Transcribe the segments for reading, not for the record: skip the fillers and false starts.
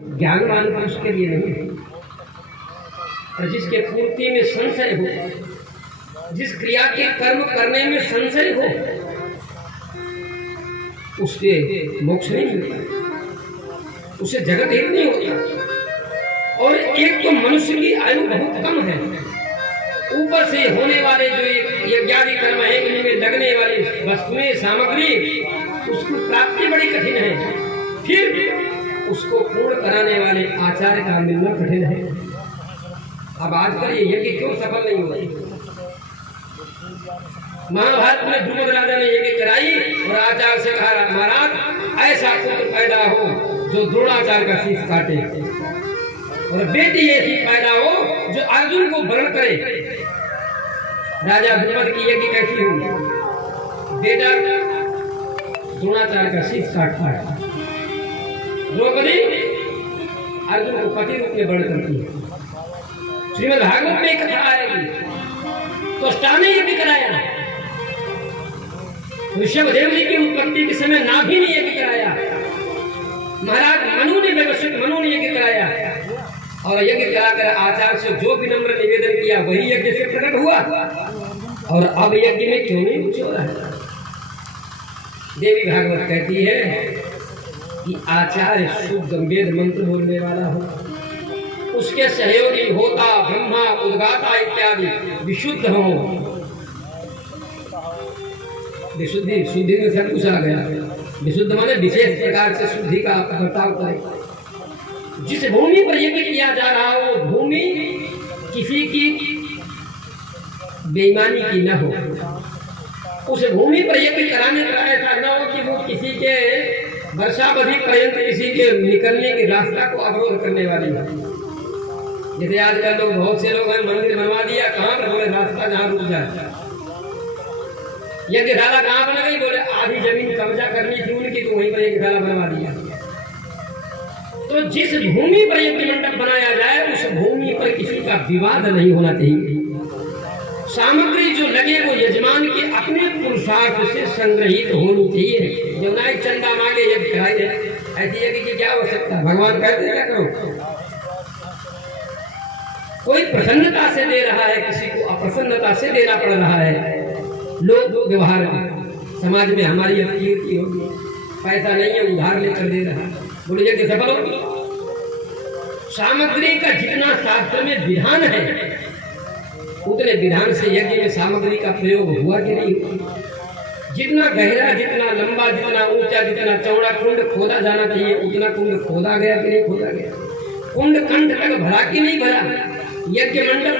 ज्ञानवान पुरुष के लिए नहीं, और जिसके पूर्ति में संशय हो, जिस क्रिया के कर्म करने में संशय हो, उससे मोक्ष नहीं मिलता, उससे जगत हित नहीं होता। और एक तो मनुष्य की आयु बहुत कम है, ऊपर से होने वाले जो यज्ञादि कर्म है, इनमें लगने वाली वस्तुएं सामग्री, उसकी प्राप्ति बड़ी कठिन है, फिर उसको पूर्ण कराने वाले आचार्य का मिलना कठिन है। अब आजकल ये यज्ञ क्यों सफल नहीं हुआ? महाभारत में द्रुपद राजा ने यज्ञ कराई और आचार्य से कहा, महाराज ऐसा पुत्र पैदा हो जो द्रोणाचार्य का शीश काटे, और बेटी ऐसी पैदा हो जो अर्जुन को वरण करे। राजा द्रुपद की यज्ञ कैसी हुई? बेटा द्रोणाचार्य का शीश काटता है, द्रौपदी अर्जुन को पति रूप में वर्ण करती है। श्रीमद् भागवत में कथा आएगी, तो स्थान यज्ञ कराया, ऋषभदेव जी की उत्पत्ति के समय नाभि ने यज्ञ कराया, महाराज मनु ने व्यवस्थित मनु ने यज्ञ कराया, और यज्ञ कराकर आचार्य से जो विनम्र निवेदन किया वही यज्ञ से प्रकट हुआ। और अब यज्ञ में क्यों नहीं कुछ हो रहा है? देवी भागवत कहती है कि आचार्य शुद्ध वेद मंत्र बोलने वाला हो, उसके सहयोगी होता ब्रह्मा उद्गाता इत्यादि विशुद्ध हो। विशुद्धि, शुद्धि में सब कुछ आ गया। विशुद्ध माने विशेष प्रकार से शुद्धि का बर्ताव करे। जिस भूमि पर यज्ञ किया जा रहा हो, वो भूमि किसी की बेईमानी की न हो। उस भूमि पर यज्ञ कराने का ऐसा न हो कि वो किसी के वर्षावधि पर्यंत किसी के निकलने के रास्ता को अवरोध करने वाली हो। जैसे आजकल लोग, बहुत से लोग हैं, मंदिर बनवा दिया, कहाँ पर? बोले रास्ता जहाँ रुक जाए। यज्ञशाला कहाँ बना गई? बोले आधी जमीन कब्जा करनी थी उनकी, तो वहीं पर यज्ञशाला बनवा दिया। तो जिस भूमि पर यज्ञ मंडप बनाया जाए, उस भूमि पर किसी का विवाद नहीं होना चाहिए। सामग्री जो लगे वो यजमान के अपने पुरुषार्थ से संग्रहित होनी चाहिए। जो ना चंदा मांगे यज्ञ कराई दे, ऐसी यज्ञ की क्या आवश्यकता है? भगवान कहते हैं क्या करो? कोई प्रसन्नता से दे रहा है, किसी को अप्रसन्नता से देना पड़ रहा है। लोग व्यवहार समाज में हमारी अब कीर्ति होगी, पैसा नहीं है उधार लेकर दे रहा है, बोलिए कि सफल होगी। सामग्री का जितना शास्त्र में विधान है, उतने विधान से यज्ञ में सामग्री का प्रयोग हुआ कि नहीं हुआ? जितना गहरा, जितना लंबा, जितना ऊंचा, जितना चौड़ा कुंड खोदा जाना चाहिए, उतना कुंड खोदा गया कि नहीं खोदा गया? कुंड कंठ तक भरा कि नहीं भरा? यज्ञ मंडप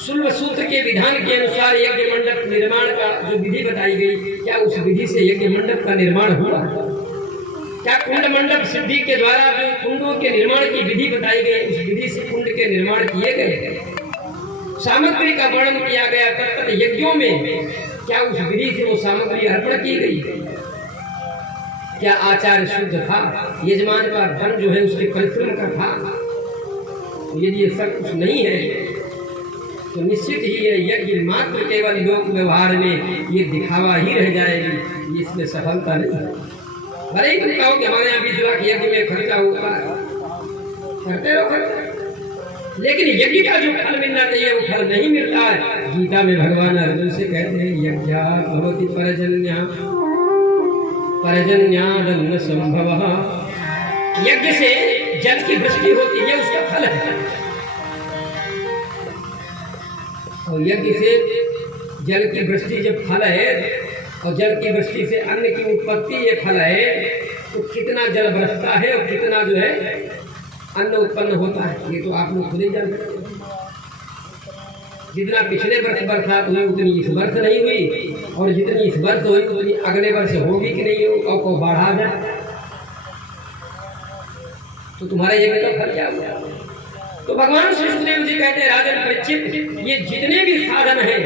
शुल्ब सूत्र के विधान के अनुसार यज्ञ मंडप निर्माण का जो विधि बताई गई, क्या उस विधि से यज्ञ मंडप का निर्माण हुआ? क्या कुंड मंडप सिद्धि के द्वारा जो कुंडों के निर्माण की विधि बताई गई, उस विधि से कुंड के निर्माण किए गए? सामग्री का वर्णन किया गया तत्त यज्ञों में, क्या उस विधि से वो सामग्री अर्पण की गई? क्या आचार्य शुद्ध था? यजमान का धन जो है उसके परिश्रम का था? यदि ये सब कुछ नहीं है तो निश्चित ही ये यज्ञ मात्र केवल लोक व्यवहार में ये दिखावा ही रह जाएगी, इसमें सफलता नहीं है। भले ही तुम कहो कि हमारे यहाँ 20 लाख यज्ञ में खर्चा होता है, करते रहो खर्चा, लेकिन यज्ञ का जो फल मिलना चाहिए वो फल नहीं मिलता है। गीता में भगवान अर्जुन से कहते हैं, यज्ञात् भवति पर्जन्यादन्न संभवः। यज्ञ से जल की वृष्टि होती है, उसका फल है। और यज्ञ से जल की वृष्टि जब फल है, और जल की वृष्टि से अन्न की उत्पत्ति ये फल है, तो कितना जल बरसता है और कितना जो है अन्न उत्पन्न होता है, ये तो आप लोग खुद ही जानते हैं। जितना पिछले वर्ष बरसात हुई उतनी इस वर्ष नहीं हुई, और जितनी इस वर्ष हुई उतनी अगले वर्ष होगी कि नहीं हो, को बढ़ा जाए तो तुम्हारे यज्ञ का फल क्या हुआ? तो भगवान श्री सुखदेव जी कहते हैं, राजन परीक्षित, ये जितने भी साधन हैं,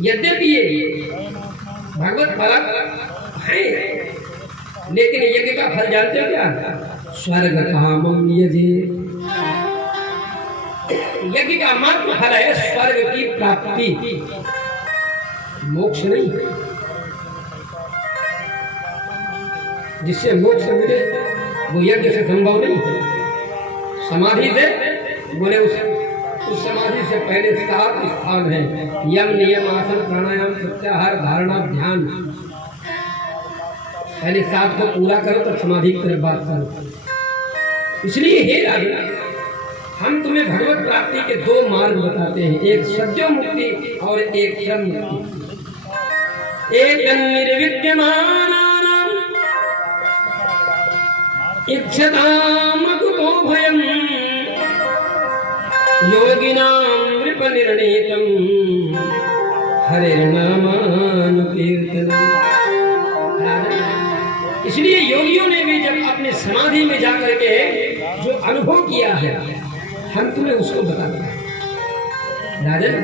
यद्यपि ये भगवत फल है, लेकिन यज्ञ का फल जानते हो क्या? स्वर्ग कामम यजे। यज्ञ का मात्र फल है स्वर्ग की प्राप्ति, मोक्ष नहीं। जिससे मोक्ष मिले वो यज्ञ से संभव नहीं है। समाधि से बोले उस समाधि से पहले 7 स्थान है, यम नियम आसन प्राणायाम प्रत्याहार धारणा ध्यान। पहले 7 को पूरा करो तो समाधि की तरफ बात करो। इसलिए हे राजा, हम तुम्हें भगवत प्राप्ति के 2 मार्ग बताते हैं, एक सद्यो मुक्ति और एक क्षण मुक्ति। एक निर्विद्यमानानां इच्छताम कुतो भयम् योगिनां नृपनिर्णीतं हरिर्नामानुकीर्तनम्। इसलिए योगियों ने भी जब अपने समाधि में जाकर के जो अनुभव किया है, हम तुम्हें उसको बताते हैं। राजन,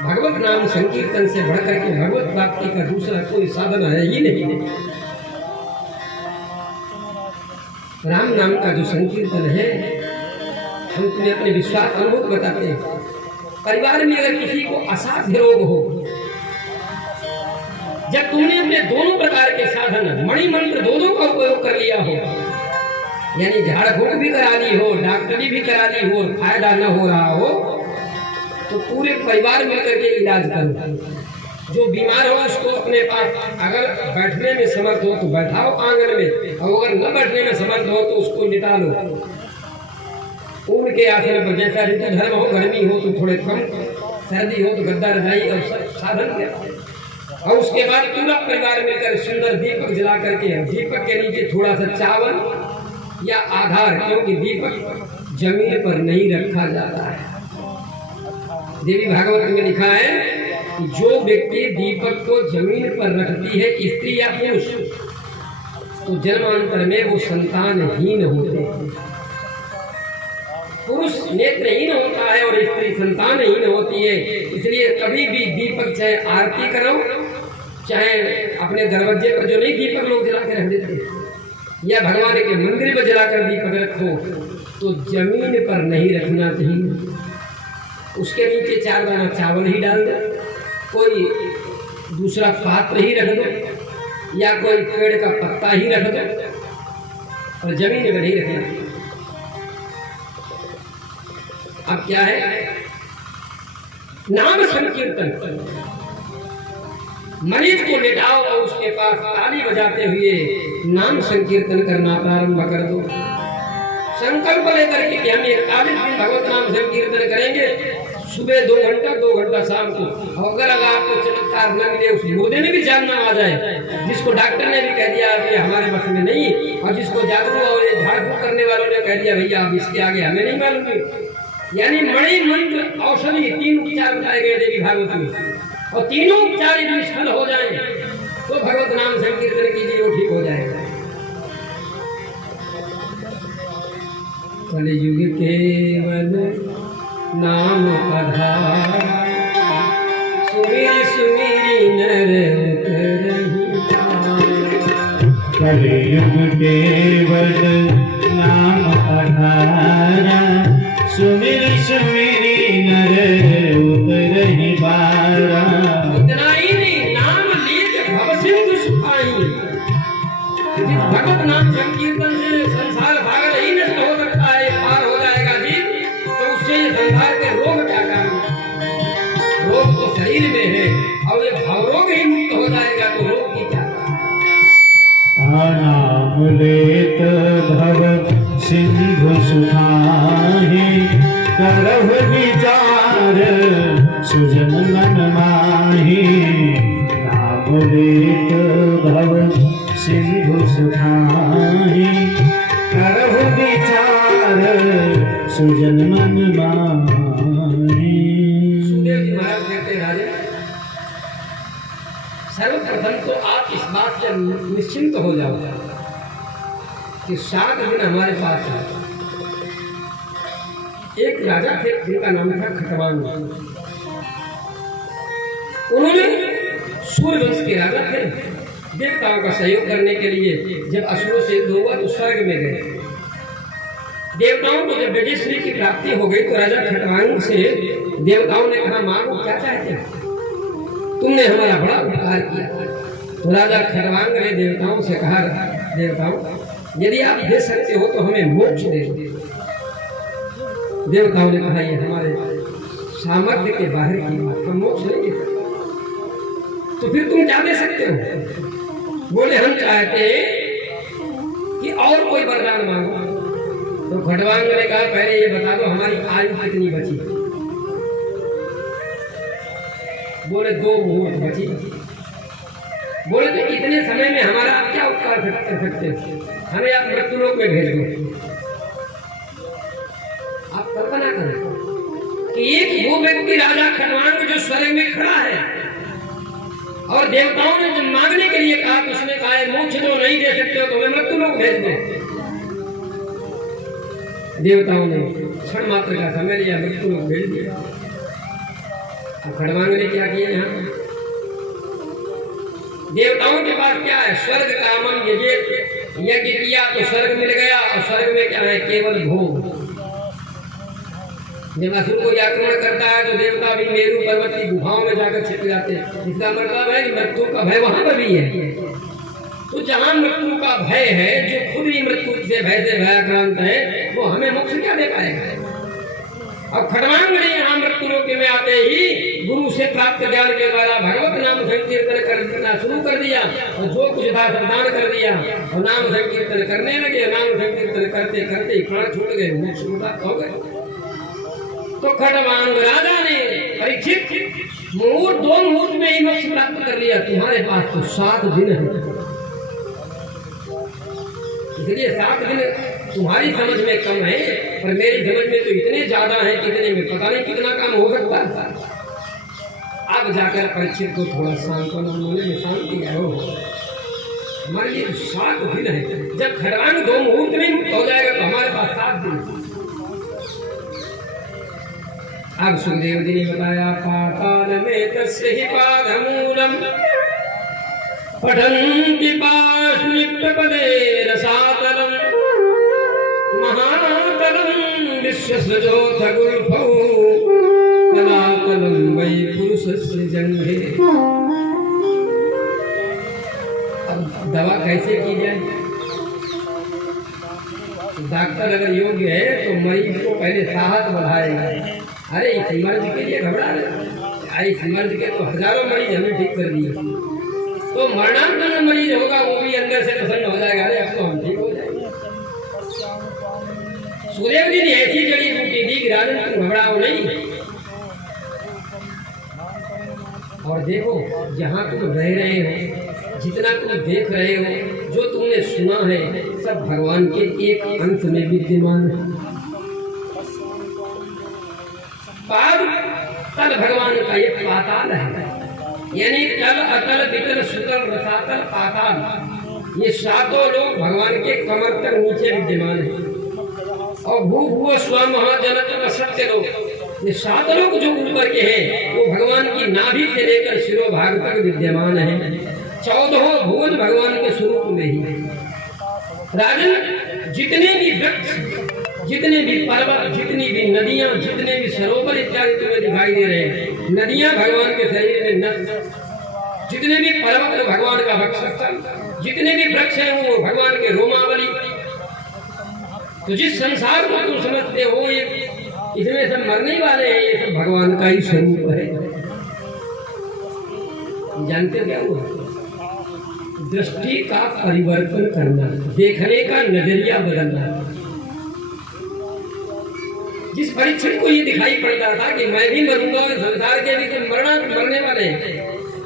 भगवत नाम संकीर्तन से बढ़कर के भगवत प्राप्ति का दूसरा कोई साधन है ही नहीं। राम नाम का जो संकीर्तन है, हम तुम्हें अपने विश्वास अनुभव बताते हैं। परिवार में अगर किसी को असाध्य रोग हो, जब तुमने अपने दोनों प्रकार के साधन मणि मंत्र दोनों का उपयोग कर लिया हो, यानी झाड़ फूक भी करा ली हो, डॉक्टरी भी करा ली हो, फायदा न हो रहा हो, तो पूरे परिवार मिलकर के इलाज करो। जो बीमार हो उसको अपने पास, अगर बैठने में समर्थ हो तो बैठाओ आंगन में, और अगर न बैठने में समर्थ हो तो उसको लिटा लो उनके आसन पर। जैसा ऋतु धर्म हो, गर्मी हो तो थोड़े कम, सर्दी हो तो गद्दा रजाई और साधन किया। और उसके बाद पूरा परिवार मिलकर सुंदर दीपक जला करके, दीपक के नीचे थोड़ा सा चावल या आधार, क्योंकि दीपक जमीन पर नहीं रखा जाता है। देवी भागवत में लिखा है कि जो व्यक्ति दीपक को जमीन पर रखती है, स्त्री या पुरुष, तो जन्मांतर में वो संतानहीन होते हैं। पुरुष नेत्रहीन होता है और स्त्री संतानहीन होती है। इसलिए कभी भी दीपक, चाहे आरती करो, चाहे अपने दरवाजे पर जो नहीं दीपक लोग जला के रख देते, या भगवान के मंदिर पर जलाकर दीपक रखो, तो जमीन पर नहीं रखना चाहिए। उसके नीचे 4 दाना चावल ही डाल दो, कोई दूसरा पात्र ही रख दो, या कोई पेड़ का पत्ता ही रख दो, और जमीन में नहीं रखना। अब क्या है? नाम संकीर्तन। मरीज को लेटाओ और उसके पास ताली बजाते हुए नाम संकीर्तन करना प्रारंभ कर दो। संकल्प लेकर के कि हम 41 दिन भगवत नाम संकीर्तन करेंगे, सुबह 2 घंटा 2 घंटा शाम को। अगर आपको चमत्कार न मिले, उस मुर्दे में भी जान ना आ जाए, जिसको डॉक्टर ने भी कह दिया अभी हमारे बस में नहीं, और जिसको जादू और झाड़ फूक करने वालों ने कह दिया भैया अब इसके आगे हमें नहीं मालूम, यानी मणि मंत्र औषधि 3 उपचार बताए गए देवी भागवत में, और तीनों उपचार यदि सफल हो जाए तो भगवत नाम संकीर्तन कीजिए, वो ठीक हो जाएगा। कलियुग केवल नाम आधार, सुमिर सुमिरी नर करहि पार। कलियुग केवल नाम आधार, सुमिर सुमिरी नर उतरहि पारा। इतना ही नहीं, नाम लीज भव सिंधु सुखाई। भगवत नाम संकीर्तन से संसार भाग ही नष्ट हो सकता है, पार हो जाएगा जी। तो उससे ये संसार के रोग क्या काम? रोग तो शरीर में है, और ये भवरोग ही मुक्त हो जाएगा तो रोग की क्या? नाम लेत भव सिंधु सुखाहि, करहु विचार सुजन मन माहि। नाम लेत भव सिंधु सुखाहि, करहु विचार सुजन मन माहि। सुखदेव जी महाराज कहते हैं, राजा सर्वप्रथम तो आप इस बात से निश्चिंत हो जाओ कि 7 दिन हमारे पास है। एक राजा थे जिनका नाम था खटवांग। उन्होंने सूर्यवंश के राजा थे। देवताओं का सहयोग करने के लिए जब असुरों से युद्ध हुआ तो स्वर्ग में गए। देवताओं को जब विजयश्री की प्राप्ति हो गई तो राजा खटवांग से देवताओं ने कहा, मांगो क्या चाहते हैं, तुमने हमारा बड़ा उपकार किया। तो राजा खटवांग ने देवताओं से कहा, देवताओं यदि आप दे सकते हो तो हमें मोक्ष दे दो। देवताओं ने कहा ये हमारे सामर्थ्य के बाहर की बात, हम मोक्ष नहीं दे सकते। तो फिर तुम क्या दे सकते हो? बोले हम चाहते कि और कोई वरदान मांगो। तो खड़वांग ने कहा पहले ये बता दो हमारी आयु कितनी बची? बोले 2 मुहूर्त बची। बोले तो इतने समय में हमारा आप क्या उपकार कर सकते हो? हमें आप मृत्युलोक में भेज दो। आप कल्पना करें कि एक वो व्यक्ति राजा खड़वांग जो स्वर्ग में खड़ा है और देवताओं ने जब मांगने के लिए कहा तो उसने कहा मोक्ष तो नहीं दे सकते हो तो मैं मृत्युलोक भेज दो। देवताओं ने क्षण मात्र का समय लिया, मृत्युलोक भेज दिया। खड़वांग ने क्या किया? यहाँ देवताओं के पास क्या है? स्वर्ग कामम यज्ञ किया तो स्वर्ग मिल गया, और स्वर्ग में क्या है? केवल भोग। जब असुर को आक्रमण करता है तो देवता भी मेरू पर्वत की गुफाओं में जाकर छिप जाते हैं। इसका मतलब है मृत्यु का भय वहां पर भी है। तो जहां मृत्यु का भय है, जो खुद ही मृत्यु से भय से भयाक्रांत है, वो हमें मोक्ष क्या दे पाएगा? अब खड़वांग ने यहाँ मृत्युलोक में आते ही गुरु से प्राप्त ज्ञान के द्वारा भगवत नाम संकीर्तन करना शुरू कर दिया, और जो कुछ था प्रदान कर दिया और नाम संकीर्तन करने लगे। नाम संकीर्तन करते करते प्राण छूट गए, मोक्ष प्राप्त हो गए। तो खड़वांग राजा ने परीक्षित 2 मुहूर्त में ही मोक्ष प्राप्त कर लिया। तुम्हारे पास तो 7 दिन है, इसलिए 7 दिन तुम्हारी समझ में कम है, पर मेरी समझ में तो इतने ज्यादा है, कितने में पता नहीं कितना काम हो सकता है। अब जाकर परीक्षित को थोड़ा सांत्वना उन्होंने शांति हो। हमारे लिए 7 दिन है, जब खड़वांग 2 मुहूर्त में मुक्त हो जाएगा तो हमारे पास 7 दिन। अब सुखदेव जी ने बताया पाताल में तस्य ही पादमूलम पठन्ति पाशनिप्तपदे रसातलम महातलम विश्वसृजोऽथ गुल्फौ तलातलम वै पुरुषस्य जंघे। अब दवा कैसे की जाए? डॉक्टर अगर योग्य है तो मरीज को पहले साहस बढ़ाएगा। अरे इस मर्ज के लिए घबरा रहे, इस मर्ज के तो हजारों मरीज हमें ठीक कर दिए। तो मरणांतन मरीज होगा वो भी अंदर से प्रसन्न हो जाएगा, अरे अब तो हम ठीक हो जाएंगे। सुखदेव जी ने ऐसी जड़ी बूटी दी कि राजन तुम घबराओ नहीं। और देखो जहाँ तुम रह रहे हो, जितना तुम देख रहे हो, जो तुमने सुना है, सब भगवान के एक अंश में विद्यमान है। तल भगवान का एक पाताल है, यानी तल अतल वितल सुतल रसातल पाताल, ये 7 लोग भगवान के कमर तक नीचे विद्यमान है। और भू भू स्व महाजनक सत्य लोग, ये 7 लोग जो ऊपर के हैं वो भगवान की नाभि से लेकर शिरोभाग तक विद्यमान है। 14 भुवन भगवान के स्वरूप में ही है। राजन जितने भी वृक्ष, जितने भी पर्वत, जितनी भी नदियां, जितने भी सरोवर इत्यादि तुम्हें दिखाई दे रहे हैं, नदियां भगवान के शरीर में नष्ट, जितने भी पर्वत भगवान का वक्षस्थल, जितने भी वृक्ष हैं वो भगवान के रोमावली। तो जिस संसार को तुम समझते हो ये इसमें सब मरने वाले हैं, ये सब भगवान का ही स्वरूप है। जानते क्या हुआ? दृष्टि का परिवर्तन करना, देखने का नजरिया बदलना। जिस परीक्षण को ये दिखाई पड़ता था कि मैं भी मरूंगा और संसार के भी सब मरने वाले हैं,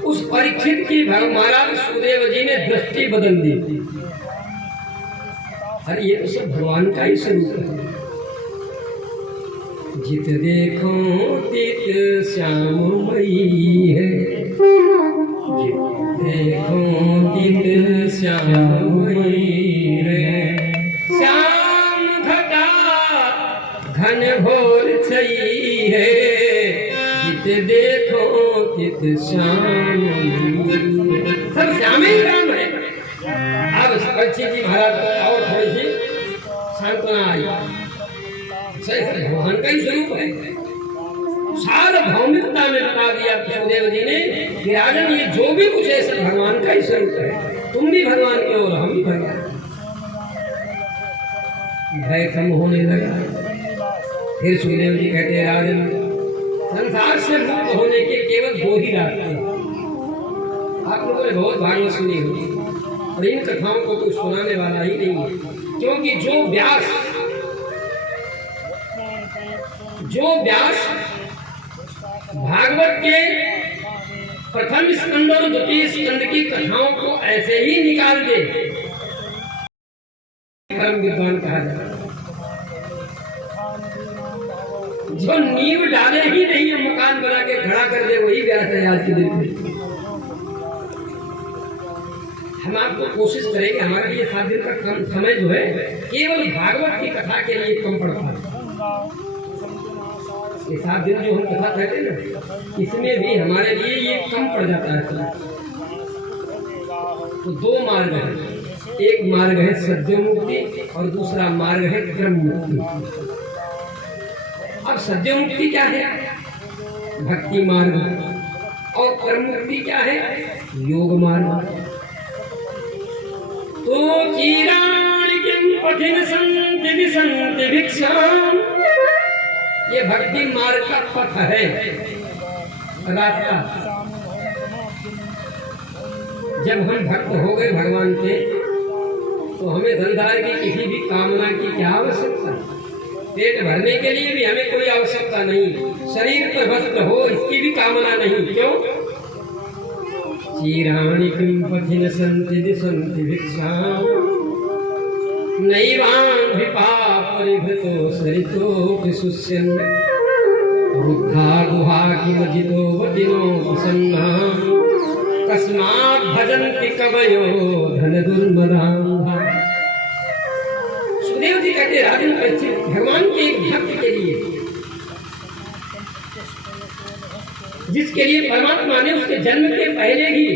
उस परीक्षित की महाराज सुखदेव जी ने दृष्टि बदल दी। अरे ये तो सब भगवान का ही स्वरूप है। जित देखो तित श्याममयी है, जित देखो तित श्याममयी है। श्याम घटा घन घोर छई है, जित देखो तित श्याम। सब श्याम ही राम है। अब पक्षी जी महाराज को और थोड़ी सी सांत्वना आई। सही भगवान का ही स्वरूप है। सार्वभौमिकता में बता दिया सुखदेव जी ने कि राजन ये जो भी कुछ है सब भगवान का ही स्वरूप है। तुम भी भगवान के हो, हम भी भगवान। भय कम होने लगा। फिर सुखदेव जी कहते हैं राजन, संसार से मुक्त होने के केवल 2 ही रास्ते हैं। आप लोगों ने बहुत भागवत सुनी होगी और इन कथाओं को कोई सुनाने वाला ही नहीं है, क्योंकि जो व्यास भागवत के प्रथम स्कंद और द्वितीय स्कंद की कथाओं को ऐसे ही निकाल दे, परम विद्वान कहा जाता है। जो नींव डाले ही नहीं है, मकान बना के खड़ा कर दे, वही व्यास है आज के दिन में। हम आपको कोशिश करेंगे, हमारे लिए 7 दिन का कम समय जो है केवल भागवत की कथा के लिए कम पड़ता है। ये 7 दिन जो हम कथा कहते हैं ना, इसमें भी हमारे लिए ये कम पड़ जाता है। तो 2 मार्ग है, एक मार्ग है सद्य मुक्ति और दूसरा मार्ग है क्रम मुक्ति। अब सद्य मुक्ति क्या है? भक्ति मार्ग। और क्रम मुक्ति क्या है? योग मार्ग। तो चीराणि किं पथिन सन्ति विसन्ति भिक्षाम्, ये भक्ति मार्ग का पथ है, रास्ता। जब हम भक्त हो गए भगवान के, तो हमें संसार की किसी भी कामना की क्या आवश्यकता? पेट भरने के लिए भी हमें कोई आवश्यकता नहीं, शरीर पर वस्त्र हो इसकी भी कामना नहीं। क्यों? चीराणि किं पथिन सन्ति विसन्ति भिक्षाम्, नैवान्धिपा परिभृतो सरितो विशुष्यन्, रुद्धा गुहा किमजितो वदिनो प्रसन्नाः, कस्मात् भजन्ति कवयो धन दुर्मदाः। सुखदेव जी कहते राजन परीक्षित, भगवान के एक भक्त के लिए, जिसके लिए परमात्मा ने उसके जन्म के पहले ही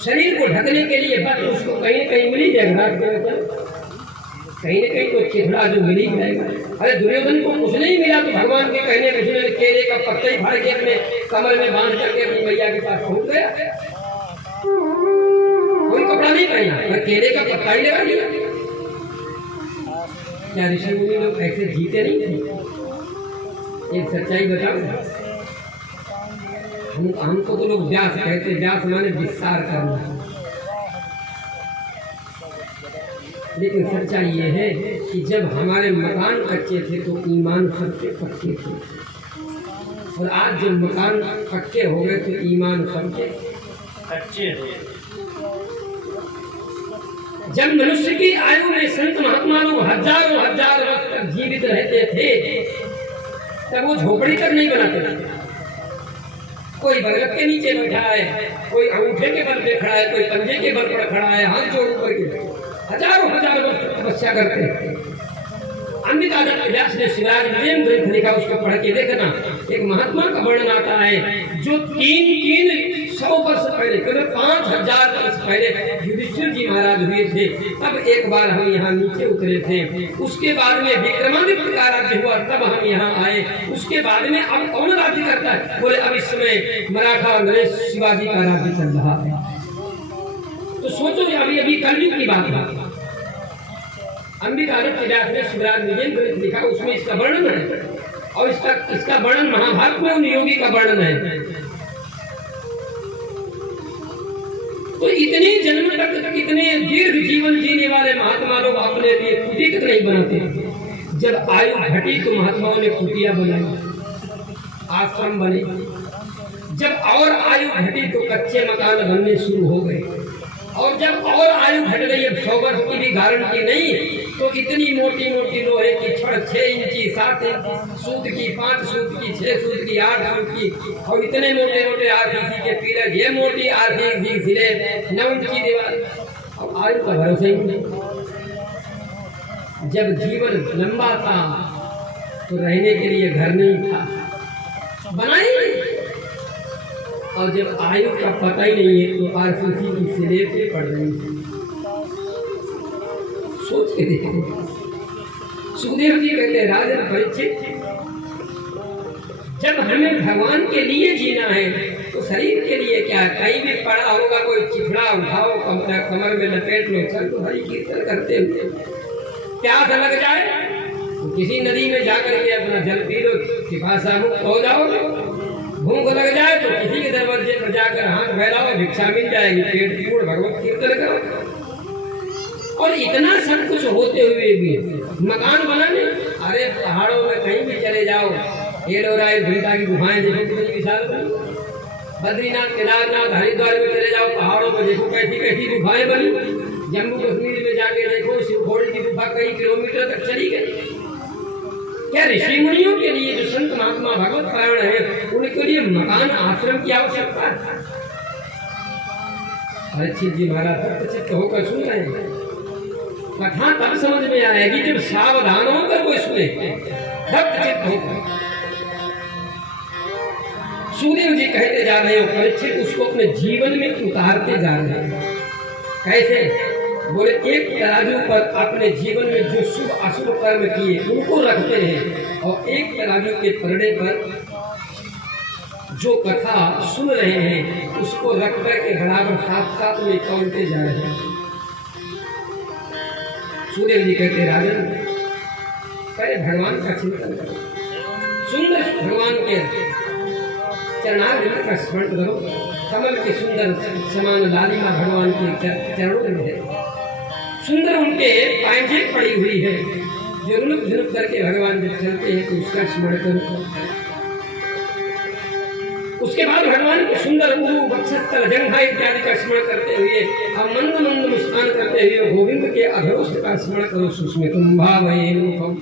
शरीर को ढकने के लिए बस उसको कहीं कहीं मिली जाएगा, कहीं न कहीं तो चिथड़ा जो मिली जाएगा। अरे दुर्योधन को कुछ नहीं मिला तो भगवान के कहने में जिन्होंने केले का पत्ता ही फाड़ के अपने कमर में बांध करके अपनी मैया के पास पहुंच गया, कोई कपड़ा नहीं पहना पर केले का पत्ता ही लगा दिया। क्या ऋषि मुनि लोग ऐसे जीते नहीं थे? एक सच्चाई बताओ, हमको तो लोग व्यास कहते, व्यास माने विस्तार करना, लेकिन सच्चाई ये है कि जब हमारे मकान कच्चे थे तो ईमान सबके पक्के थे, और आज जब मकान पक्के हो गए तो ईमान सबके कच्चे थे। जब मनुष्य की आयु में संत महात्मा लोग हजारों वर्ष तक जीवित रहते थे, तब वो झोपड़ी तक नहीं बनाते थे। कोई बरगद के नीचे बैठा है, कोई अंगूठे के बल पे खड़ा है, कोई पंजे के बल पर खड़ा है, हाथ जोड़ ऊपर के, हजारों वर्ष तपस्या करते हैं। अमृता दत्त व्यास ने शिवराज विजयन ग्रंथ लिखा, उसको पढ़ के देखना। एक महात्मा का वर्णन आता है जो 300 वर्ष पहले, करीब 5000 वर्ष पहले युधिष्ठिर जी महाराज हुए थे, तब एक बार हम यहाँ नीचे उतरे थे। उसके बाद में विक्रमादित्य का राज्य हुआ, तब हम यहाँ आए। उसके बाद में अब कौन राज्य करता है? बोले अब इस समय मराठा नरेश शिवाजी का राज्य चल रहा है। तो सोचो अभी कलयुग की बात है। अमृता दत्त व्यास ने शिवराज विजयन ग्रंथ लिखा, उसमें इसका वर्णन है, और इसका वर्णन महाभारत में उन योगी का वर्णन है। तो इतने जन्म तक कितने दीर्घ जीवन जीने वाले महात्मा लोग अपने लिए कुटी तक नहीं बनाते। जब आयु घटी तो महात्माओं ने कुटिया बनाई, आश्रम बने। जब और आयु घटी तो कच्चे मकान बनने शुरू हो गए, और जब और आयु घट गई, अब 100 वर्ष की भी गारंटी नहीं, तो इतनी मोटी मोटी लोहे की छड़ 6 इंची 7 इंची सूत की, 5 सूत की, 6 सूत की, 8 सूत की, और इतने मोटे मोटे आरसीसी के पिलर, ये मोटी आरसीसी सिले 9 इंची दीवार। अब आयु का भरोसा ही नहीं। जब जीवन लंबा था तो रहने के लिए घर नहीं था, बनाई। और जब आयु का पता ही नहीं है तो आरसीसी की सिलेटें पड़ रही है। सोच के देखो। सुखदेव जी कहते हैं राजन परीक्षित, जब हमें भगवान के लिए जीना है तो शरीर के लिए क्या, कहीं भी पड़ा होगा कोई चिथड़ा उठाओ, कमर में लपेट लो, चल तो हरि कीर्तन करते हुए। प्यास लग जाए तो किसी नदी में जाकर के अपना जल पी लो, पिपासा मुक्त हो जाओगे। भूख लग जाए तो किसी के दरवाजे पर जाकर हाथ फैलाओ, भिक्षा मिल जाएगी, पेट पूर्ण भगवत कीर्तन करो। और इतना सब कुछ होते हुए भी मकान बनाने, अरे पहाड़ों में कहीं भी चले जाओ, एलोराई भीटा की गुफाएं देखो कितनी विशाल बनी, बद्रीनाथ केदारनाथ हरिद्वार में चले जाओ, पहाड़ों में देखो कैसी कैसी गुफाएं बनी, जम्मू कश्मीर में जाके देखो शिवखोड़ी की गुफा कई किलोमीटर तक चली गई। क्या ऋषि मुनियों के लिए, जो संत महात्मा भगवत परायण है, उनके लिए मकान आश्रम की आवश्यकता है? परीक्षित जी महाराज तत्वचित्त होकर सुन रहे हैं। कथा तब समझ में आएगी जब सावधान होकर कोई सुने, तत्वचित्त होकर। सुखदेव जी कहते जा रहे हो, परीक्षित उसको अपने जीवन में उतारते जा रहे हैं। कैसे? बोले एक तराजू पर अपने जीवन में जो शुभ अशुभ कर्म किए उनको रखते हैं, और एक तराजू के पलड़े पर जो कथा सुन रहे हैं उसको रख कर के बराबर साथ साथ में तोलते जा रहे हैं। सुखदेव जी कहते राजन, पहले भगवान का चिंतन करो, सुंदर भगवान के चरणारविंद का स्मरण करो। कमल के सुंदर समान लालिमा भगवान के चरणों में है, सुंदर उनके पांजे पड़ी हुई है, जो रुनुक झुनुक करके भगवान जब चलते हैं तो उसका स्मरण करो। उसके बाद भगवान के सुंदर उरु वक्षस्थल जंघा इत्यादि का स्मरण करते हुए और मंद मंद मुस्कान करते हुए गोविंद के अधरोष्ठ का स्मरण करो। सुस्मितम भावयेन मुखम।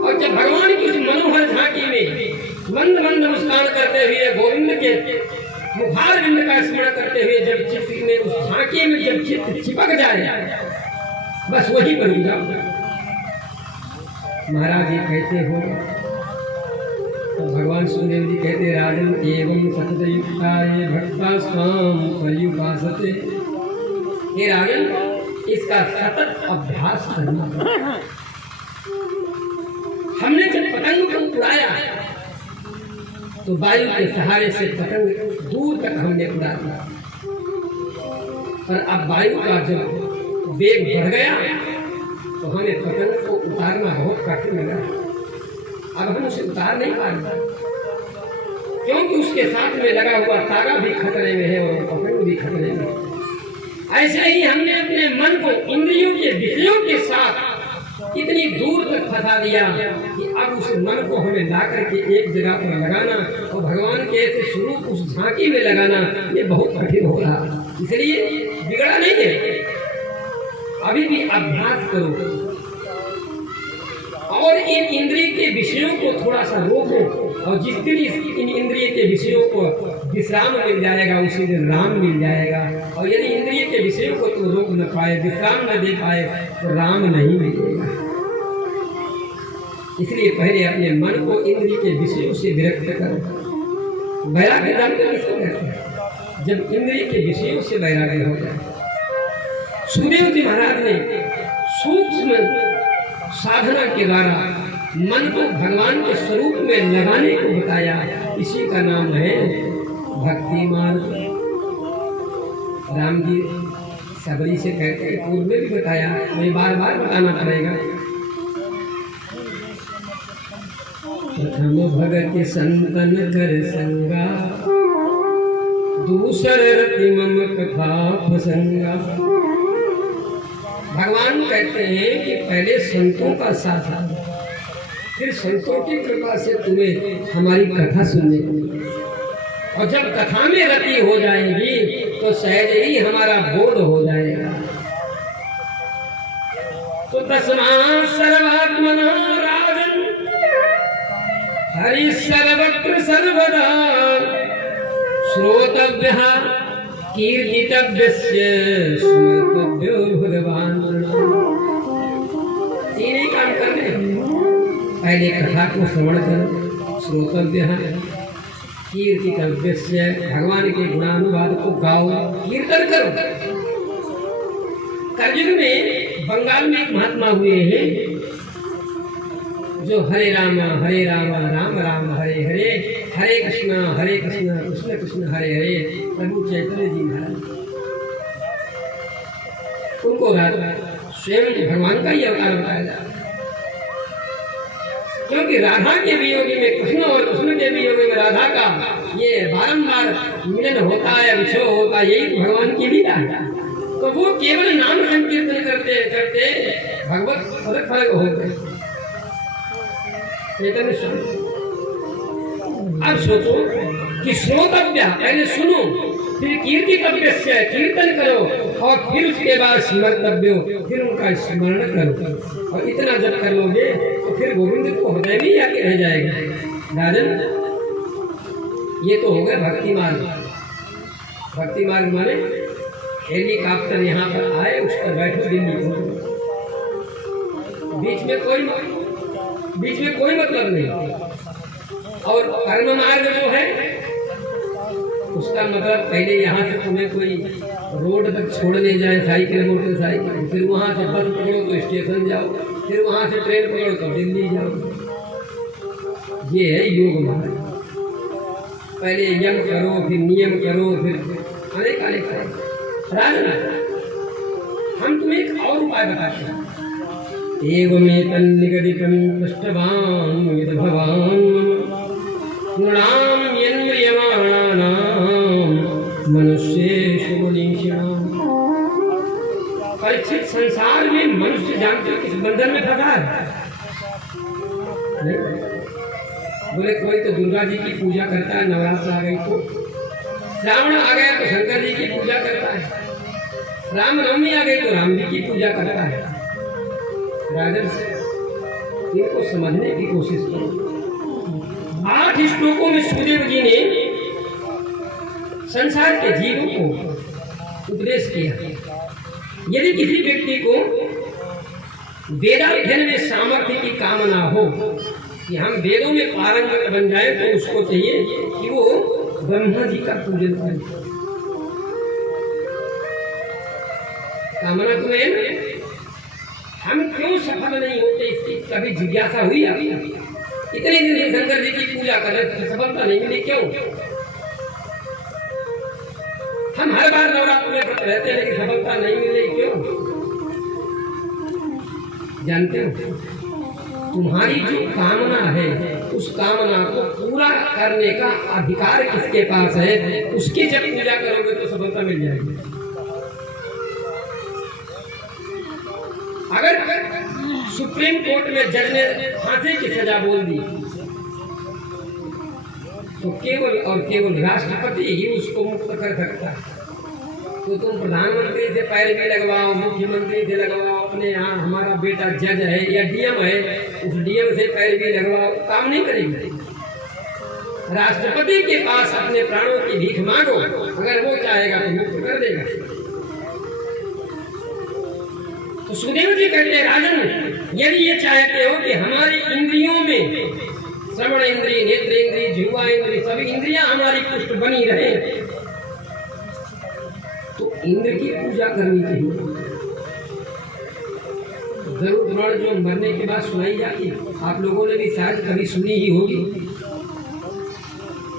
और जब भगवान की उस मनोहर झांकी में मंद मंद मुस्कान करते हुए गोविंद के मुखार बिंद का स्मरण करते हुए जब चित्त में उस झांकी में जब चित्त चिपक जाए, बस वही पर जाओ। महाराज ये कैसे हो? तो भगवान सुखदेव जी कहते राजन एवं सतयुक्ताये भक्ता स्वाम पर्युपासते। हे राजन, इसका सतत अभ्यास करना पड़ेगा। हमने जब पतंग को उड़ाया तो वायु के सहारे से पतंग दूर तक हमने उड़ा दिया, पर अब वायु का जब वेग बढ़ गया तो हमें पतंग को उतारना बहुत कठिन लगा। अब हम उसे उतार नहीं पा रहे, क्योंकि उसके साथ में लगा हुआ तारा भी खतरे में है और पतंग भी खतरे में है। ऐसे ही हमने अपने मन को इंद्रियों के विषयों के साथ इतनी दूर तक फंसा दिया कि अब उस मन को हमें ला करके एक जगह पर लगाना और भगवान के ऐसे स्वरूप उस झांकी में लगाना, ये बहुत कठिन हो रहा। इसलिए बिगड़ा नहीं है, अभी भी अभ्यास करो और इन इंद्रिय के विषयों को थोड़ा सा रोको। और जिस दिन इन इंद्रिय के विषयों को विश्राम मिल जाएगा उसी दिन राम मिल जाएगा। और यदि इंद्रिय के विषयों को तो रोक न पाए, विश्राम न दे पाए, तो राम नहीं मिलेगा। इसलिए पहले अपने मन को इंद्रिय के विषयों से विरक्त करो। वैराग्य जानते किसको कहते हैं? जब इंद्रिय के विषयों से वैराग्य हो जाए। सुखदेव जी महाराज ने सूक्ष्म साधना के द्वारा मन को भगवान के स्वरूप में लगाने को बताया। इसी का नाम है भक्ति मार्ग। राम जी सबरी से कहते पूर्व में भी बताया, मैं बार बार बताना पड़ेगा। प्रथम भगत संतन कर संगा, दूसर रति मम कथा प्रसंगा। भगवान कहते हैं कि पहले संतों का साथ आना, फिर संतों की कृपा से तुम्हें हमारी कथा सुनने को मिलेगी। और जब कथा में रति हो जाएगी तो सहज ही हमारा बोध हो जाएगा। तो तस्मात् सर्वात्मना राजन् हरि सर्वत्र सर्वदा श्रोतव्यः कीर्तितव्यस्य स्मर्तव्यो भगवान्। तीन ही काम करने, पहले कथा को श्रवण करो, श्रोतव्यः कीर्तितव्यस्य भगवान के गुणानुवाद को गाओ, कीर्तन करो। कलयुग में बंगाल में एक महात्मा हुए हैं जो हरे राम राम राम हरे हरे, हरे कृष्ण कृष्ण कृष्ण हरे हरे, प्रभु चैतन्य जी महाराज। उनको स्वयं भगवान का ही अवतार बताया जाता है। क्योंकि राधा के वियोग में कृष्ण और कृष्ण के वियोग में राधा का ये बारंबार मिलन होता है, विछोह होता है, यही भगवान की लीला है। तो वो केवल नाम संकीर्तन करते करते भगवत फलक हो गए चैतन्य स्वामी। अब सोचो कि श्रोतव्य, पहले सुनो, फिर कीर्तितव्य से कीर्तन करो, और फिर उसके बाद स्मर्तव्य, फिर उनका स्मरण करो। और इतना जब कर लोगे तो फिर गोविंद को हृदय में आके रह जाएगा। राजन, ये तो हो गया भक्ति मार्ग। भक्ति मार्ग माने हेलीकॉप्टर यहाँ पर आए, उस पर बैठो, दिल्ली पहुंचो, बीच में कोई मतलब नहीं। और कर्म मार्ग जो है उसका मतलब पहले यहाँ से तुम्हें कोई रोड तक छोड़ने जाए, साइकिल मोटरसाइकिल, फिर वहाँ से बस पकड़ो तो स्टेशन जाओ, फिर वहाँ से ट्रेन पकड़ो तो दिल्ली जाओ। ये है योग मार्ग। पहले यम करो, फिर नियम करो, फिर अनेक करो। राजन, हम तुम्हें एक और उपाय बताते हैं। एवमेतं निगदितं पृष्ठवान् यद्भवान् नृणां यन्म्रियमाणानां मनुष्येषु मनीषिणाम्। परीक्षित, संसार में मनुष्य जानते हो किस बंधन में फंसा है? बोले कोई तो दुर्गा जी की पूजा करता है, नवरात्र आ गई तो, श्रावण आ गया तो शंकर जी की पूजा करता है, रामनवमी आ गई तो राम जी की पूजा करता है। राजन, इनको समझने की कोशिश करो। 8 श्लोकों में सुखदेव जी ने संसार के जीवों को उपदेश किया। यदि किसी व्यक्ति को वेदाध्ययन में सामर्थ्य की कामना हो कि हम वेदों में पारंगत बन जाए, तो उसको चाहिए कि वो ब्रह्मा जी का पूजन करे। कामना तो है ना, हम क्यों सफल नहीं होते, इसकी कभी जिज्ञासा हुई आपकी? इतने दिन से शंकर जी की पूजा कर रहे थे, सफलता नहीं मिली, क्यों? हम हर बार नवरात्र में व्रत रहते हैं लेकिन सफलता नहीं मिली, क्यों? जानते हो, तुम्हारी जो कामना है उस कामना को पूरा करने का अधिकार किसके पास है? उसकी जब पूजा करोगे तो सफलता मिल जाएगी। अगर सुप्रीम कोर्ट में जज ने फांसी की सजा बोल दी तो केवल और केवल राष्ट्रपति ही उसको मुक्त कर सकता है। तो तुम प्रधानमंत्री से पैरवी लगवाओ, मुख्यमंत्री से लगवाओ, अपने यहाँ हमारा बेटा जज है या डीएम है, उस डीएम से पैरवी लगवाओ, काम नहीं करेगी। राष्ट्रपति के पास अपने प्राणों की भीख मांगो, अगर वो चाहेगा तो मुक्त कर देगा। तो सुखदेव जी कहते हैं, राजन, यदि ये चाहते हो कि हमारी इंद्रियों में श्रवण इंद्रिय, नेत्र इंद्रिय, जिह्वा इंद्रिय, सभी इंद्रियां हमारी पुष्ट बनी रहे, तो इंद्र की पूजा करनी चाहिए। गरुड़ पुराण जो मरने के बाद सुनाई जाती है, आप लोगों ने भी शायद कभी सुनी ही होगी।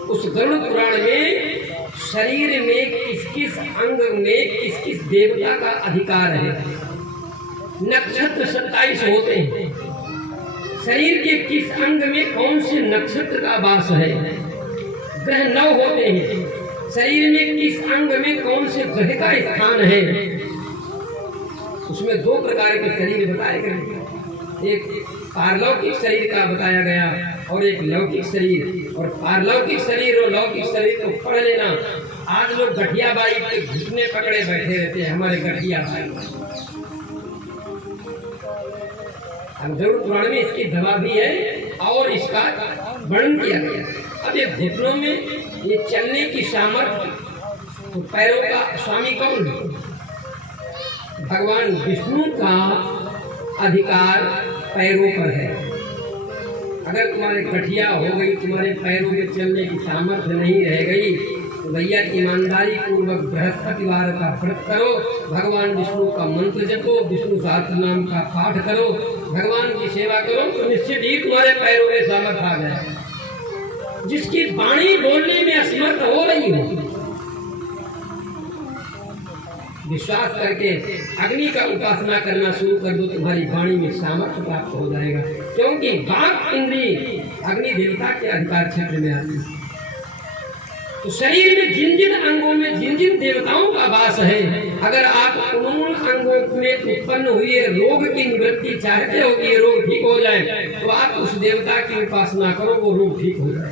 उस गरुड़ पुराण में शरीर में किस किस अंग में किस किस देवता का अधिकार है। नक्षत्र 27 होते हैं। शरीर के किस अंग में कौन से नक्षत्र का वास है। ग्रह 9 होते हैं। शरीर में किस अंग में कौन से ग्रह का स्थान है। उसमें 2 प्रकार के शरीर बताए गए, एक पारलौकिक शरीर का बताया गया और एक लौकिक शरीर। और पारलौकिक शरीर और लौकिक शरीर को पढ़ लेना। आज लोग गठिया बाई के घुटने पकड़े बैठे रहते हैं, हमारे गठिया बाई। गरुड़ पुराण में इसकी दवा भी है और इसका वर्णन किया गया। अब ये घुटनों में ये चलने की सामर्थ्य, तो पैरों का स्वामी कौन है? भगवान विष्णु का अधिकार पैरों पर है। अगर तुम्हारे गठिया हो गई, तुम्हारे पैरों में चलने की सामर्थ्य नहीं रह गई, तो भैया ईमानदारी पूर्वक बृहस्पतिवार का व्रत करो, भगवान विष्णु का मंत्र जपो, विष्णु सहस्त्र नाम का पाठ करो, भगवान की सेवा करो, तो निश्चित ही तुम्हारे पैरों में सामर्थ्य आ जाए। जिसकी वाणी बोलने में असमर्थ हो रही हो, विश्वास करके अग्नि का उपासना करना शुरू कर दो, तुम्हारी वाणी में सामर्थ्य प्राप्त हो जाएगा। क्योंकि वाक इंद्री अग्नि देवता के अधिकार क्षेत्र में आती है। तो शरीर में जिन जिन अंगों में जिन जिन देवताओं का वास है, अगर आप उन अंगों में उत्पन्न हुए रोग की निवृत्ति चाहते हो कि ये रोग ठीक हो जाए, तो आप उस देवता की उपासना करो, वो रोग ठीक हो जाए।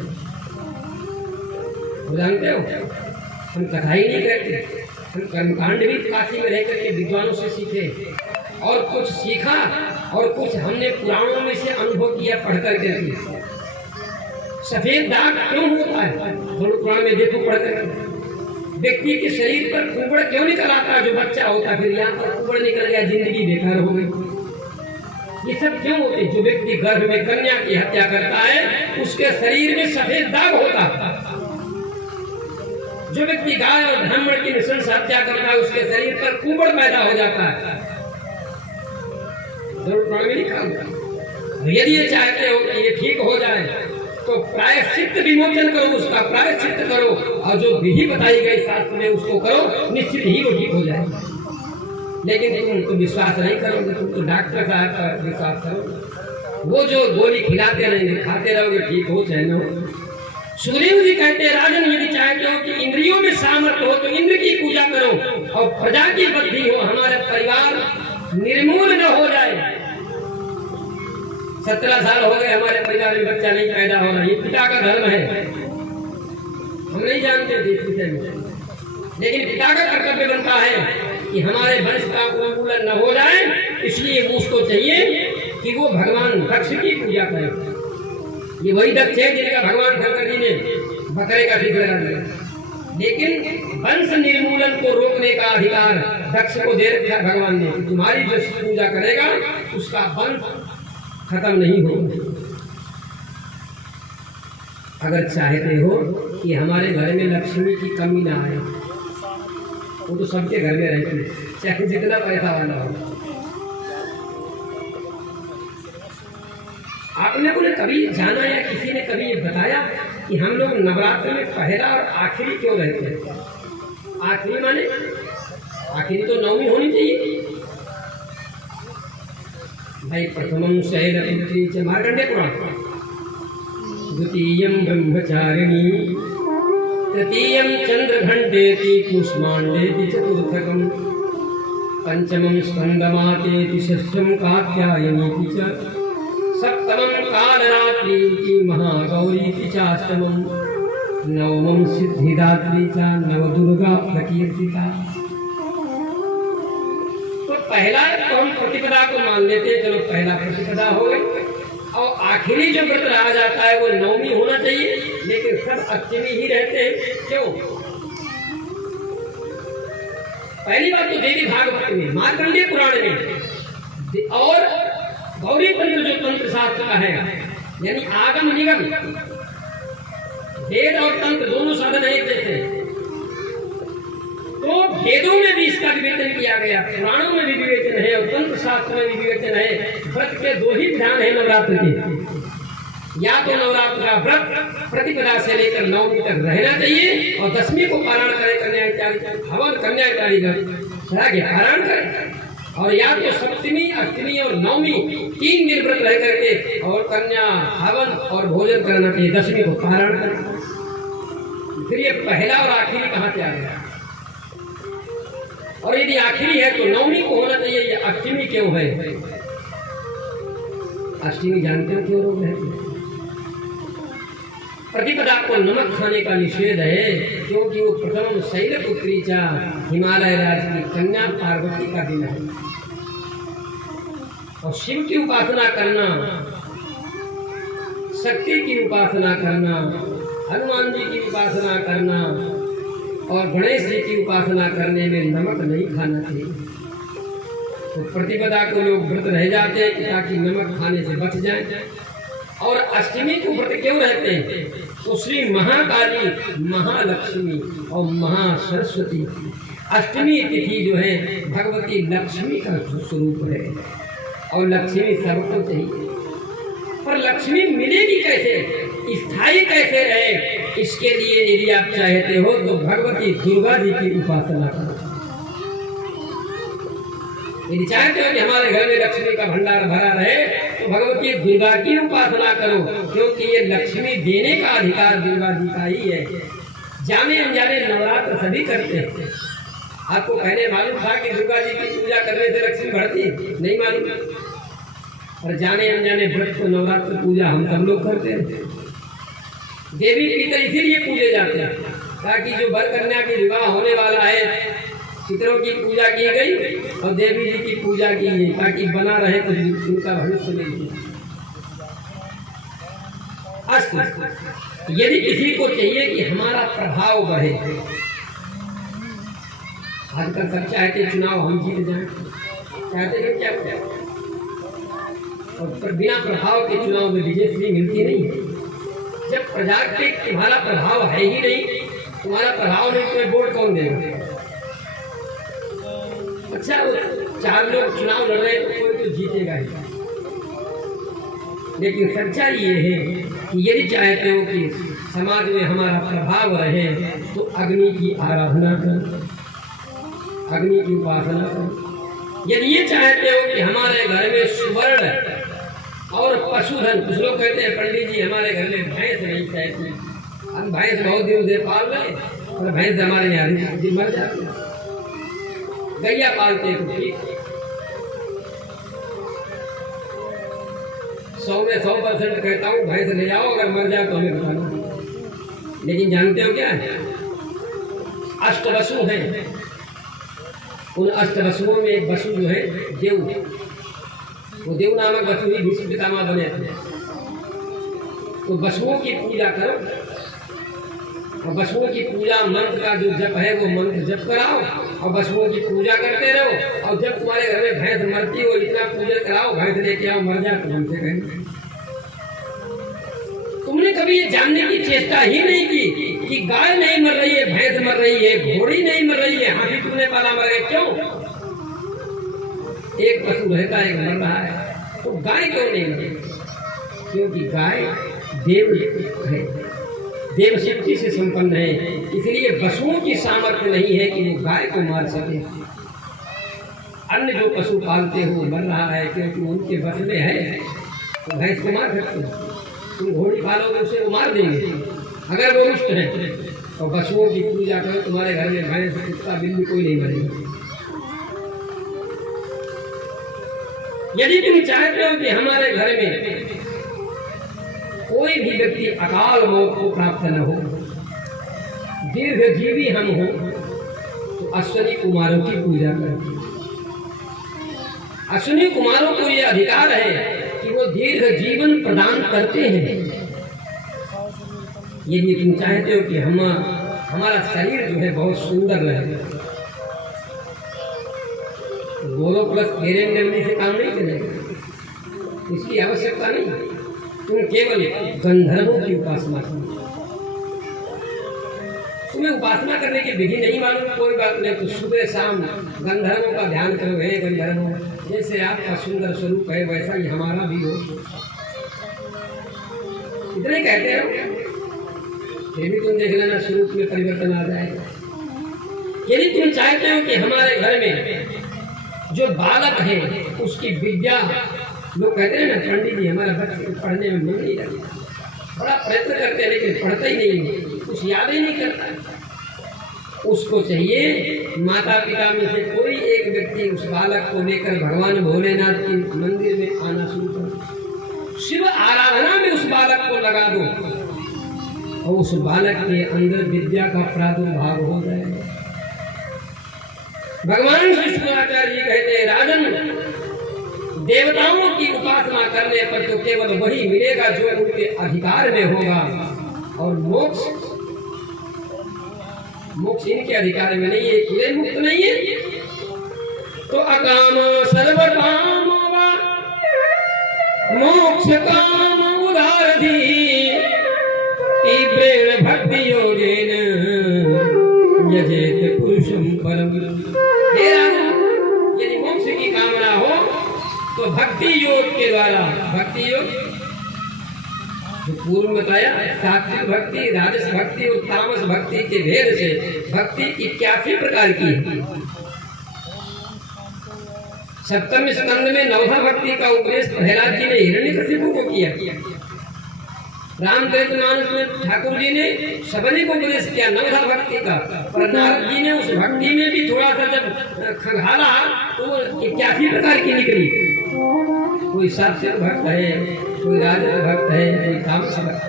जानते हो, हम कथा ही नहीं करते, हम कर्मकांड भी काशी में रह करके विद्वानों से सीखे, और कुछ सीखा और कुछ हमने पुराणों में से अनुभव किया पढ़ करके। सफेद दाग क्यों होता है, थोड़ा पुराण में देखो पढ़ करके। व्यक्ति के शरीर पर कुबड़ क्यों निकल आता है, जो बच्चा होता फिर यहाँ पर कुबड़ निकल गया, जिंदगी बेकार हो गई। ये सब क्यों होते? जो व्यक्ति गर्भ में कन्या की हत्या करता है, उसके शरीर में सफेद दाग होता है। जो व्यक्ति गाय और ब्राह्मण की नृशंस हत्या करता है, उसके शरीर पर कुबड़ पैदा हो जाता है। जरूर पुराण में लिखा हुआ। यदि ये चाहते हो कि ये ठीक हो जाए, तो प्रायश्चित विमोचन करो, उसका प्रायश्चित करो, और जो विधि बताई गई शास्त्र में उसको करो, निश्चित ही वो ठीक हो जाएगा। लेकिन तुम तो विश्वास नहीं करोगे, तुम तो डॉक्टर साहब पर विश्वास करो। वो जो गोली खिलाते रहेंगे, खाते रहोगे, ठीक हो चाहे न हो। सुग्रीव जी कहते हैं, राजन यदि चाहते हो कि इंद्रियों में सामर्थ्य हो तो इंद्र की पूजा करो, और प्रजा की बुद्धि हो, हमारे परिवार निर्मूल न हो जाए। 17 साल हो गए हमारे परिवार में बच्चा नहीं पैदा हो रहा, ये पिता का धर्म है। हम नहीं जानते थे इस विषय में, लेकिन पिता का कर्तव्य बनता है कि हमारे वंश का उन्मूलन न हो जाए, इसलिए उसको चाहिए कि वो भगवान दक्ष की पूजा करे। ये वही दक्ष है जिनका भगवान शंकर जी ने बकरे का ठीक लगा दिया। लेकिन वंश निर्मूलन को रोकने का अधिकार दक्ष को दे रखा भगवान ने, तुम्हारी जो पूजा करेगा उसका वंश खत्म नहीं होगा। अगर चाहते हो कि हमारे घर में लक्ष्मी की कमी ना आए, वो तो सबके घर में रहती है, चाहे जितना पैसा वाला हो। आपने को कभी जाना या किसी ने कभी ये बताया कि हम लोग नवरात्र में पहला और आखिरी क्यों रहते हैं? आखिरी माने आखिरी तो नवमी होनी चाहिए भाई। प्रथमं शैलपुत्री च मार्कंडेय पुराण, द्वितीयं ब्रह्मचारिणी, तृतीयं चंद्रघंटेति कूष्मांडेति चतुर्थकं, पंचमं स्कंदमातेति, षष्ठं कात्यायनीति च, सप्तमं कालरात्रीति महागौरीति चाष्टमं, नवमं सिद्धिदात्री च नवदुर्गा प्रकीर्तिता। तो पहला तो हम प्रतिपदा को मान लेते, चलो पहला प्रतिपदा हो गई, और आखिरी जो व्रत रहा जाता है वो नवमी होना चाहिए, लेकिन सब अष्टमी ही रहते हैं। क्यों? पहली बात तो देवी भागवत में, मार्कंडेय पुराण में, और गौरी तंत्र जो तंत्र शास्त्र का है, यानी आगम निगम, वेद और तंत्र दोनों साधन है जैसे, तो वेदों में भी इसका विवेचन किया गया, पुराणों में भी विवेचन है और तंत्र शास्त्र में भी विवेचन है। व्रत के दो ही विधान है नवरात्र के, या तो नवरात्र का व्रत प्रतिपदा से लेकर नवमी तक रहना चाहिए, और दशमी को पारायण करें, कन्या इत्यादि हवन कन्या इत्यादि पारायण करें, और या तो सप्तमी अष्टमी और नवमी 3 दिन व्रत रह करके और कन्या हवन और भोजन करना चाहिए, दशमी को पारायण करें। फिर ये पहला और आखिरी कहाँ से आ गया? और यदि आखिरी है तो नवमी को होना चाहिए, ये अष्टमी क्यों है? अष्टमी जानते हो क्यों लोग है? प्रतिपदा को नमक खाने का निषेध है, क्योंकि वो प्रथम शैलपुत्री चा हिमालय राज की कन्या पार्वती का दिन है, और शिव की उपासना करना, शक्ति की उपासना करना, हनुमान जी की उपासना करना और गणेश जी की उपासना करने में नमक नहीं खाना चाहिए। तो प्रतिपदा को लोग व्रत रह जाते हैं ताकि नमक खाने से बच जाएं। और अष्टमी को व्रत क्यों रहते हैं? तो श्री महाकाली, महालक्ष्मी और महासरस्वती, अष्टमी तिथि जो है भगवती लक्ष्मी का स्वरूप है, और लक्ष्मी सबको चाहिए। पर लक्ष्मी मिलेगी कैसे, स्थायी कैसे रहे? इसके लिए यदि आप चाहते हो तो भगवती दुर्गा जी की उपासना करो। यदि चाहते हो कि हमारे घर में लक्ष्मी का भंडार भरा रहे तो भगवती दुर्गा की उपासना करो, क्योंकि ये लक्ष्मी देने का अधिकार दुर्गा जी का ही है। जाने अनजाने नवरात्र सभी करते हैं। आपको पहले मालूम था कि दुर्गा जी की पूजा करने से लक्ष्मी बढ़ती? नहीं मालूम। और जाने अनजाने व्रत को नवरात्र पूजा हम सब लोग करते हैं। देवी पितर इसीलिए पूजे जाते हैं ताकि जो वर कन्या की विवाह होने वाला है, पितरों की पूजा की गई और देवी जी की पूजा की गई ताकि बना रहे तो उनका भविष्य नहीं। यदि किसी को चाहिए कि हमारा प्रभाव बढ़े, आजकल सब चाहते चुनाव हम जीत जाएं, चाहते हैं क्या और पर बिना प्रभाव के चुनाव में विजय मिलती नहीं है। जब प्रजा के तुम्हारा प्रभाव है ही नहीं, तुम्हारा प्रभाव नहीं, तुम्हें वोट कौन देगा? अच्छा, 4 लोग चुनाव लड़ रहे तो कोई तो जीतेगा ही। लेकिन सच्चाई ये है कि यदि चाहते हो कि समाज में हमारा प्रभाव रहे तो अग्नि की आराधना करो, अग्नि की उपासना करो। यदि ये चाहते हो कि हमारे घर में सुवर्ण और पशुधन, कुछ लोग कहते हैं पंडित जी हमारे घर में भैंस नहीं चाहती, हम भैंस बहुत दिन से पाल रहे और भैंस हमारे यहाँ मर जाती है, गैया पालते हैं तो ठीक, 100 में 100% कहता हूँ भैंस ले जाओ, अगर मर जाए तो हमें बताना। लेकिन जानते हो क्या है? अष्टवसु हैं, उन अष्टवसुओं में एक वसु जो है देव, वो देव नामक वसु ही भीष्म पितामह बने थे। तो वसुओं की पूजा करो और वसुओं की पूजा मंत्र का जो जप है वो मंत्र जप कराओ और वसुओं की पूजा करते रहो। और जब तुम्हारे घर में भैंस मरती हो इतना पूजा कराओ, भैंस लेके आओ, मर जा तो हमसे कहेंगे। तुमने कभी ये जानने की चेष्टा ही नहीं की कि गाय नहीं मर रही है, भैंस मर रही है, घोड़ी नहीं मर रही है, हाथी तुमने पाला मर गए, क्यों? एक पशु रहता है, एक मर रहा है, तो गाय क्यों नहीं मर रही? क्योंकि गाय देव है, देव शक्ति से संपन्न है, इसलिए पशुओं की सामर्थ्य नहीं है कि वो गाय को मार सके। अन्य जो पशु पालते हो मर रहा है क्योंकि उनके बस में है, तो भैंस को मार सकते हो। तुम घोड़ी पालोगे उसे वो मार देंगे अगर वो रुष्ट है। और पशुओं की पूजा करो, तुम्हारे घर में भैंस कुत्ता बिल्ली कोई नहीं मरेगा। यदि तुम चाहते हो कि हमारे घर में कोई भी व्यक्ति अकाल मौत को प्राप्त न हो, दीर्घजीवी हम हो, तो अश्विनी कुमारों की पूजा करें। अश्विनी कुमारों को यह अधिकार है कि वो दीर्घ जीवन प्रदान करते हैं। यदि तुम चाहते हो कि हमारा शरीर जो है बहुत सुंदर रहे, गोलो प्लस फेयर एंड से काम नहीं चलेगा, इसकी आवश्यकता नहीं। तुम केवल गंधर्वों की उपासना करो। तुम्हें उपासना करने की विधि नहीं मालूम, कोई बात नहीं, तो सुबह शाम गंधर्वों का ध्यान करो। हे गंधर्वों, जैसे आपका सुंदर स्वरूप है वैसा ही हमारा भी हो, इतने कहते हो। फिर भी तुम देख लेना स्वरूप में परिवर्तन आ जाएगा। यदि तुम चाहते हो कि हमारे घर में जो बालक है उसकी विद्या, लोग कहते हैं ना पंडित जी हमारा बच्चे पढ़ने में मन नहीं लगता, बड़ा प्रयत्न करते हैं लेकिन पढ़ता ही नहीं, कुछ याद ही नहीं करता। उसको चाहिए माता पिता में से कोई एक व्यक्ति उस बालक को लेकर भगवान भोलेनाथ के मंदिर में आना शुरू करो, शिव आराधना में उस बालक को लगा दो और उस बालक के अंदर विद्या का प्रादुर्भाव हो जाएगा। भगवान श्री शुक्राचार्य जी कहते हैं, राजन, देवताओं की उपासना करने पर तो केवल वही मिलेगा जो उनके अधिकार में होगा, और मोक्ष इनके अधिकार में नहीं है, ये मुक्त नहीं है। तो अकाम सर्वकाम मोक्ष काम उदारधि तीव्रेण भक्ति योगेन यजेत पुरुषं परम। यदि मोक्ष की कामना हो तो भक्ति योग के द्वारा, भक्ति योग जो पूर्व में बताया, सात्विक भक्ति, राजस भक्ति और तामस भक्ति के भेद से भक्ति 81 प्रकार की है। सप्तम स्कंद में नवधा भक्ति का उपदेश प्रहलाद जी ने हिरण्यकशिपु को किया। रामचरितमानस में ठाकुर जी ने सबने को उपदेश किया नवधा भक्ति का, पर नारद जी ने उस भक्ति में भी थोड़ा सा जब खंगाला तो वो 81 प्रकार की निकली। कोई सात्विक भक्त है, कोई राजस भक्त है, कोई तामस भक्त।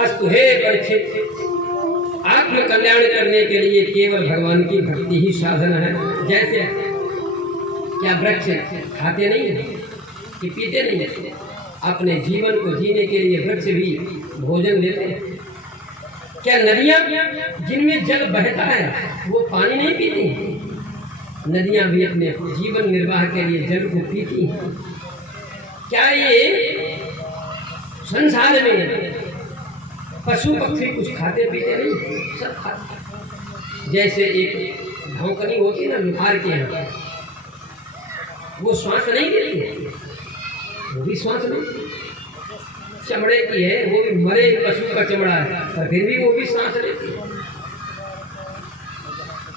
अस्तु हे परीक्षित, आत्म कल्याण करने के लिए केवल भगवान की भक्ति ही साधन है। जैसे क्या वृक्ष खाते नहीं है कि पीते नहीं है, अपने जीवन को जीने के लिए वृक्ष भी भोजन लेते हैं। क्या नदियां जिनमें जल बहता है वो पानी नहीं पीती? नदियां भी अपने जीवन निर्वाह के लिए जल को पीती हैं। क्या ये संसार में पशु पक्षी कुछ खाते पीते नहीं? सब खाते। जैसे एक भौंकनी होती है ना बिहार के यहाँ, वो श्वास नहीं लेती है, वो भी श्वास नहीं, चमड़े की है, वो भी मरे पशु का चमड़ा है, पर फिर भी वो भी सांस लेती है।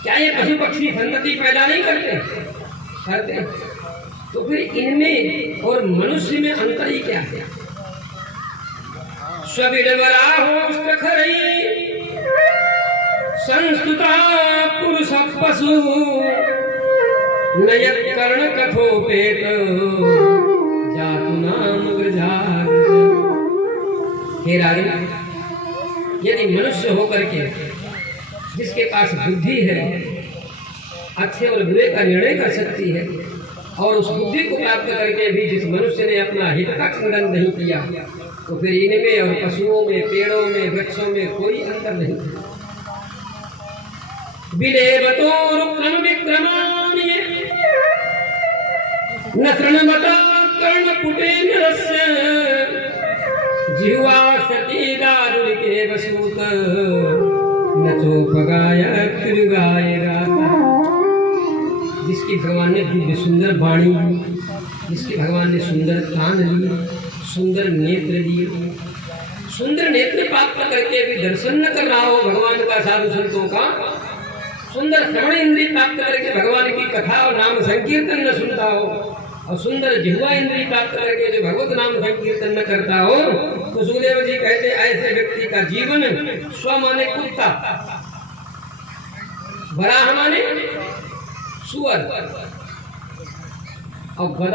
क्या ये पशु पक्षी संतति पैदा नहीं करते? करते। तो फिर इनमें और मनुष्य में अंतर ही क्या है? स्विडवरा हो खरई संस्तुता पुरुष पशु नयत कर्ण कथोपेत जातु नाम गृझार। हे राजन, यदि मनुष्य होकर के जिसके पास बुद्धि है, अच्छे और बुरे का निर्णय कर सकती है, और उस बुद्धि को प्राप्त करके भी जिस मनुष्य ने अपना हित का खंडन नहीं किया, तो फिर इनमें और पशुओं में, पेड़ों में, वृक्षों में कोई अंतर नहीं। विदेवतो रुक्रम विक्रमाण्ये न तृणवता कर्णपुटेन्द्रस्य जिह्वा सती दारुके वसूत न चोपगाय त्रिगाय राता। जिसकी भगवान ने दिव्य सुंदर वाणी, जिसकी भगवान ने सुंदर कान लिए, सुंदर नेत्र दिए, सुंदर नेत्र प्राप्त करके भी दर्शन न कर रहा हो भगवान का, साधु संतों का, सुंदर श्रवण इंद्रिय प्राप्त करके भगवान की कथा और नाम संकीर्तन न सुनता हो, और सुंदर जिह्वा इंद्रिय प्राप्त करके जो भगवत नाम संकीर्तन न करता हो, तो सुखदेव जी कहते ऐसे व्यक्ति का जीवन स्व माने कुत्ता, वराह माने सुअर, और